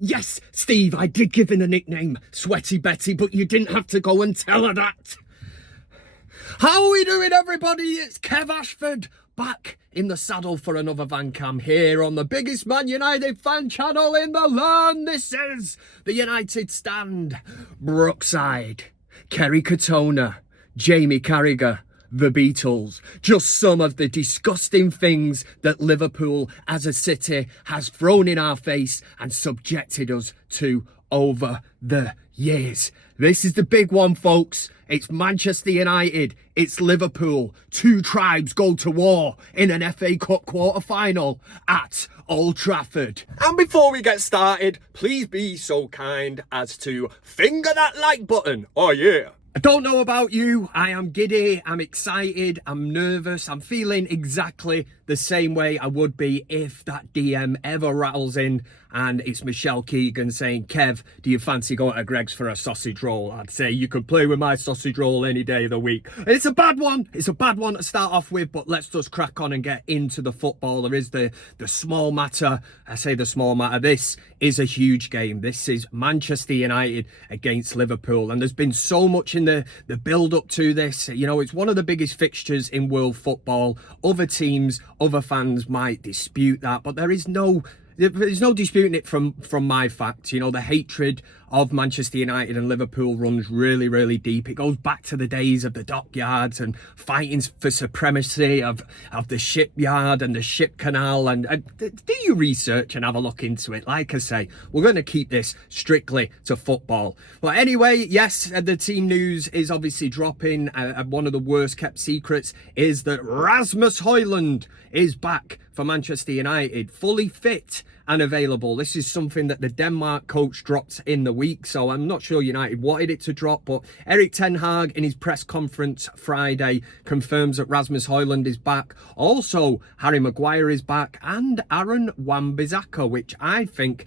Yes, Steve, I did give him the nickname Sweaty Betty, but you didn't have to go and tell her that. How are we doing, everybody? It's Kev Ashford, back in the saddle for another Van Cam here on the biggest Man United fan channel in the land. This is the United Stand. Brookside, Kerry Katona, Jamie Carragher, the Beatles. Just some of the disgusting things that Liverpool as a city has thrown in our face and subjected us to over the years. This is the big one, folks. It's Manchester United. It's Liverpool. Two tribes go to war in an FA Cup quarter-final at Old Trafford. And before we get started, please be so kind as to finger that like button. Oh yeah. I don't know about you, I am giddy, I'm excited, I'm nervous, I'm feeling exactly the same way I would be if that DM ever rattles in and it's Michelle Keegan saying, Kev, do you fancy going to Greg's for a sausage roll? I'd say you can play with my sausage roll any day of the week. It's a bad one to start off with, but let's just crack on and get into the football. There is the small matter, I say the small matter, this is a huge game. This is Manchester United against Liverpool, and there's been so much in the build up to this. You know, it's one of the biggest fixtures in world football. Other teams, other fans might dispute that, but there's no disputing it from my facts. You know, the hatred of Manchester United and Liverpool runs really, really deep. It goes back to the days of the dockyards and fighting for supremacy of the shipyard and the ship canal. And do your research and have a look into it. Like I say, we're going to keep this strictly to football. But anyway, yes, the team news is obviously dropping. One of the worst kept secrets is that Rasmus Højlund is back for Manchester United, fully fit and available. This is something that the Denmark coach dropped in the week, so I'm not sure United wanted it to drop, but Erik Ten Hag in his press conference Friday confirms that Rasmus Højlund is back. Also, Harry Maguire is back, and Aaron Wan-Bissaka, which I think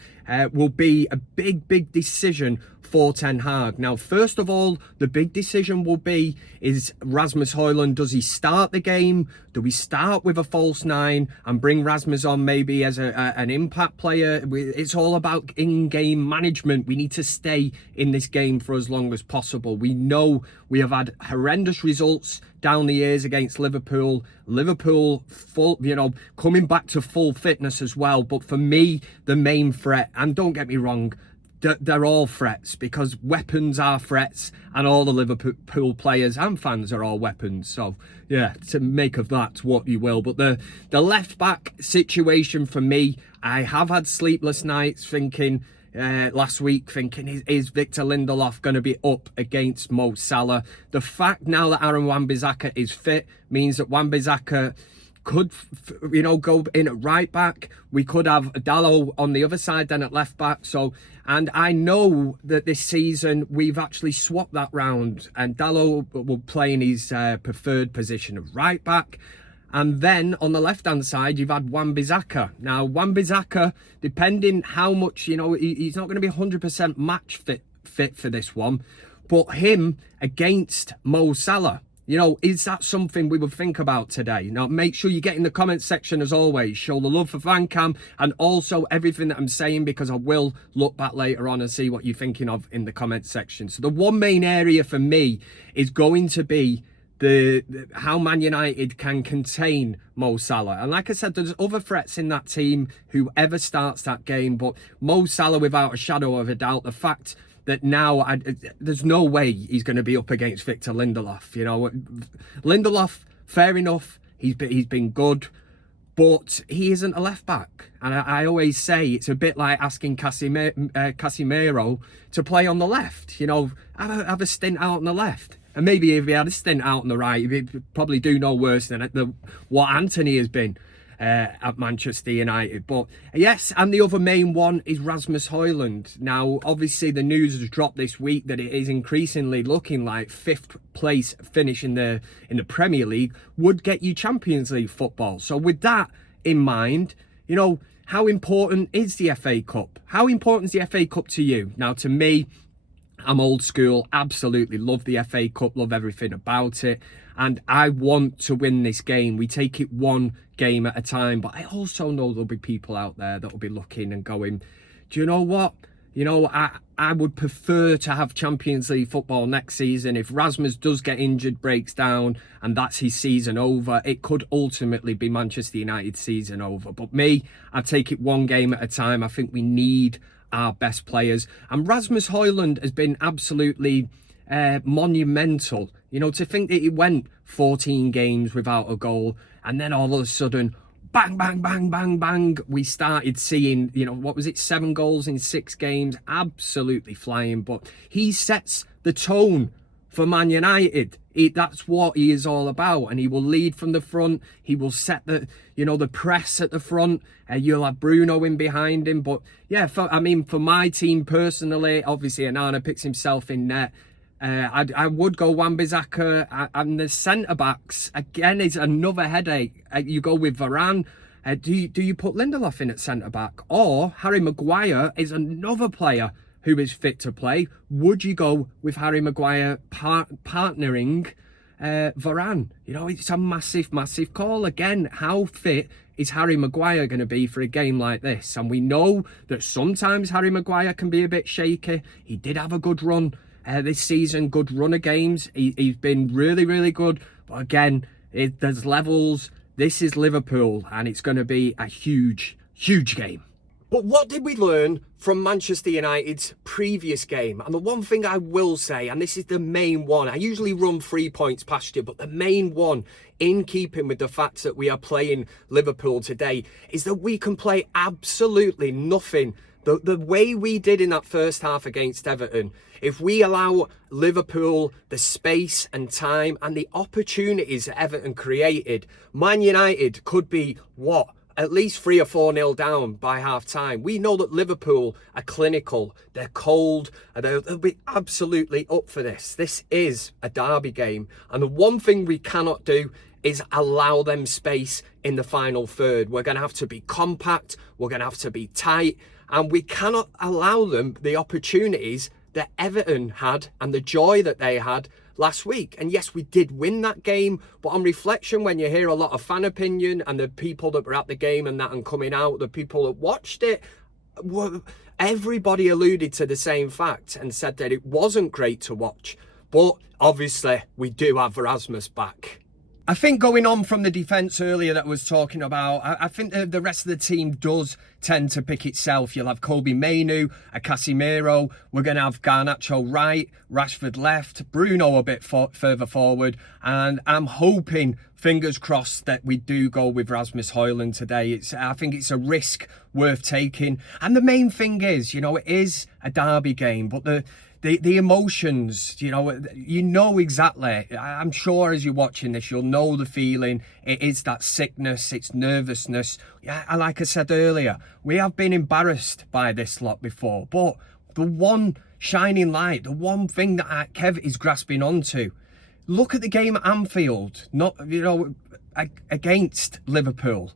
will be a big decision for Ten Hag. Now, first of all, the big decision will be, is Rasmus Højlund, does he start the game? Do we start with a false nine and bring Rasmus on maybe as an impact player? It's all about in-game management. We need to stay in this game for as long as possible. We know we have had horrendous results down the years against Liverpool. Liverpool full, you know, coming back to full fitness as well. But for me, the main threat, and don't get me wrong, they're all threats, because weapons are threats, and all the Liverpool players and fans are all weapons. So yeah, to make of that what you will. But the left back situation for me, I have had sleepless nights thinking last week, thinking, is Victor Lindelof going to be up against Mo Salah? The fact now that Aaron Wan-Bissaka is fit means that Wan-Bissaka could, you know, go in at right back. We could have Dalot on the other side then at left back. So, and I know that this season we've actually swapped that round, and Dalot will play in his preferred position of right back. And then on the left-hand side, you've had Wan-Bissaka. Now, Wan-Bissaka, depending how much, you know, he's not going to be 100% match fit for this one, but him against Mo Salah, you know, is that something we would think about today? Now, make sure you get in the comment section as always. Show the love for Van Cam and also everything that I'm saying, because I will look back later on and see what you're thinking of in the comment section. So the one main area for me is going to be how Man United can contain Mo Salah. And like I said, there's other threats in that team, whoever starts that game. But Mo Salah, without a shadow of a doubt, the fact that now there's no way he's going to be up against Victor Lindelof. You know, Lindelof, fair enough, he's been good, but he isn't a left back. And I always say it's a bit like asking Casemiro to play on the left. You know, have a stint out on the left. And maybe if he had a stint out on the right, he'd probably do no worse than what Anthony has been at Manchester United. But yes, and the other main one is Rasmus Højlund. Now, obviously, the news has dropped this week that it is increasingly looking like 5th place finish in the Premier League would get you Champions League football. So with that in mind, you know, how important is the FA Cup? How important is the FA Cup to you? Now, to me, I'm old school, absolutely love the FA Cup, love everything about it, and I want to win this game. We take it one game at a time, but I also know there'll be people out there that will be looking and going, do you know what? You know, I would prefer to have Champions League football next season. If Rasmus does get injured, breaks down, and that's his season over, it could ultimately be Manchester United's season over. But me, I take it one game at a time. I think we need our best players. And Rasmus Højlund has been absolutely monumental. You know, to think that he went 14 games without a goal, and then all of a sudden, bang, bang, bang, bang, bang, we started seeing, you know, what was it, 7 goals in 6 games, absolutely flying. But he sets the tone for Man United. That's what he is all about, and he will lead from the front. He will set the, you know, the press at the front. You'll have Bruno in behind him. But yeah, for my team personally, obviously Onana picks himself in net. I would go Wan-Bissaka, and the centre-backs, again, is another headache. You go with Varane. Do you put Lindelof in at centre-back? Or Harry Maguire is another player who is fit to play. Would you go with Harry Maguire partnering Varane? You know, it's a massive, massive call. Again, how fit is Harry Maguire going to be for a game like this? And we know that sometimes Harry Maguire can be a bit shaky. He did have a good run this season, good run of games. He's been really, really good. But again, there's levels. This is Liverpool, and it's going to be a huge, huge game. But what did we learn from Manchester United's previous game? And the one thing I will say, and this is the main one, I usually run 3 points past you, but the main one, in keeping with the fact that we are playing Liverpool today, is that we can play absolutely nothing the way we did in that first half against Everton. If we allow Liverpool the space and time and the opportunities that Everton created, Man United could be, at least 3 or 4-0 down by half time. We know that Liverpool are clinical, they're cold, and they'll be absolutely up for this. This is a derby game, and the one thing we cannot do is allow them space in the final third. We're going to have to be compact, we're going to have to be tight, and we cannot allow them the opportunities that Everton had and the joy that they had last week. And yes, we did win that game, but on reflection, when you hear a lot of fan opinion and the people that were at the game and that and coming out, the people that watched it, everybody alluded to the same fact and said that it wasn't great to watch. But obviously, we do have Rasmus back. I think going on from the defence earlier that I was talking about, I think the rest of the team does tend to pick itself. You'll have Kobe Mainu, a Casemiro. We're going to have Garnacho right, Rashford left, Bruno a bit further forward. And I'm hoping, fingers crossed, that we do go with Rasmus Højlund today. I think it's a risk worth taking. And the main thing is, you know, it is a derby game, but the emotions, you know exactly. I'm sure as you're watching this, you'll know the feeling. It is that sickness, it's nervousness. Yeah, like I said earlier, we have been embarrassed by this lot before. But the one shining light, the one thing that Kev is grasping onto, look at the game at Anfield, against Liverpool.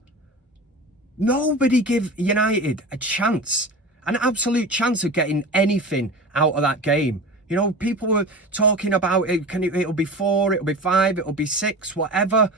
Nobody give United a chance. An absolute chance of getting anything out of that game. You know, people were talking about it. It'll be 4, it'll be 5, it'll be 6, whatever.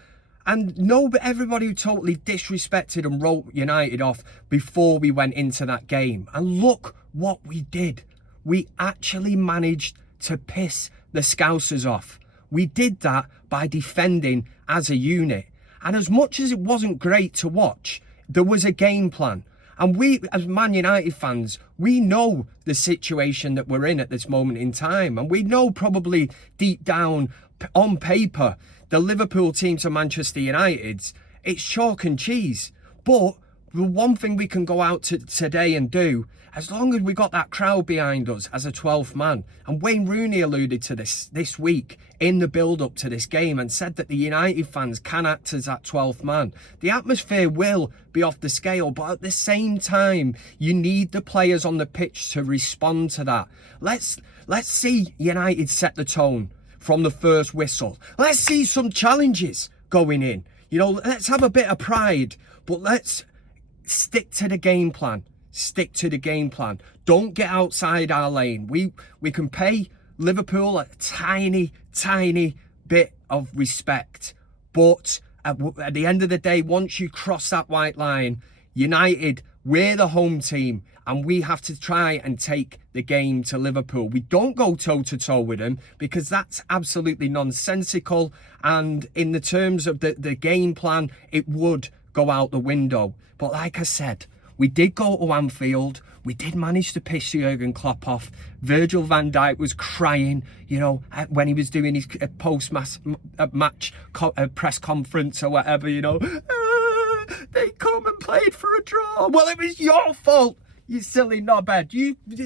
And everybody totally disrespected and wrote United off before we went into that game. And look what we did. We actually managed to piss the Scousers off. We did that by defending as a unit. And as much as it wasn't great to watch, there was a game plan. And we, as Man United fans, we know the situation that we're in at this moment in time. And we know probably deep down, on paper, the Liverpool team to Manchester United's, it's chalk and cheese. But the one thing we can go out to today and do, as long as we got that crowd behind us as a 12th man, and Wayne Rooney alluded to this week in the build-up to this game and said that the United fans can act as that 12th man. The atmosphere will be off the scale, but at the same time, you need the players on the pitch to respond to that. Let's see United set the tone from the first whistle. Let's see some challenges going in. You know, let's have a bit of pride, but let's stick to the game plan. Stick to the game plan. Don't get outside our lane. We can pay Liverpool a tiny bit of respect. But at the end of the day, once you cross that white line, United, we're the home team. and we have to try and take the game to Liverpool. We don't go toe-to-toe with them because that's absolutely nonsensical, and in the terms of the game plan, it would go out the window. But like I said, we did go to Anfield. We did manage to piss Jurgen Klopp off. Virgil van Dijk was crying, you know, when he was doing his post-match press conference or whatever, you know. They come and played for a draw. Well, it was your fault, you silly knobhead.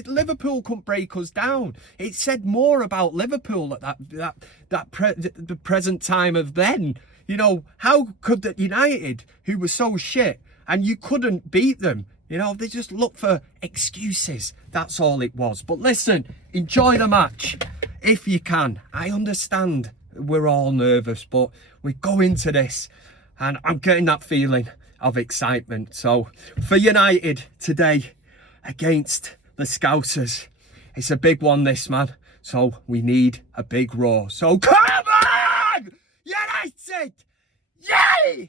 Liverpool couldn't break us down. It said more about Liverpool at the present time of then. You know, how could the United, who were so shit, and you couldn't beat them? You know, they just look for excuses. That's all it was. But listen, enjoy the match if you can. I understand we're all nervous, but we go into this and I'm getting that feeling of excitement. So for United today against the Scousers, it's a big one, this, man. So we need a big roar. So come on! United! Yay!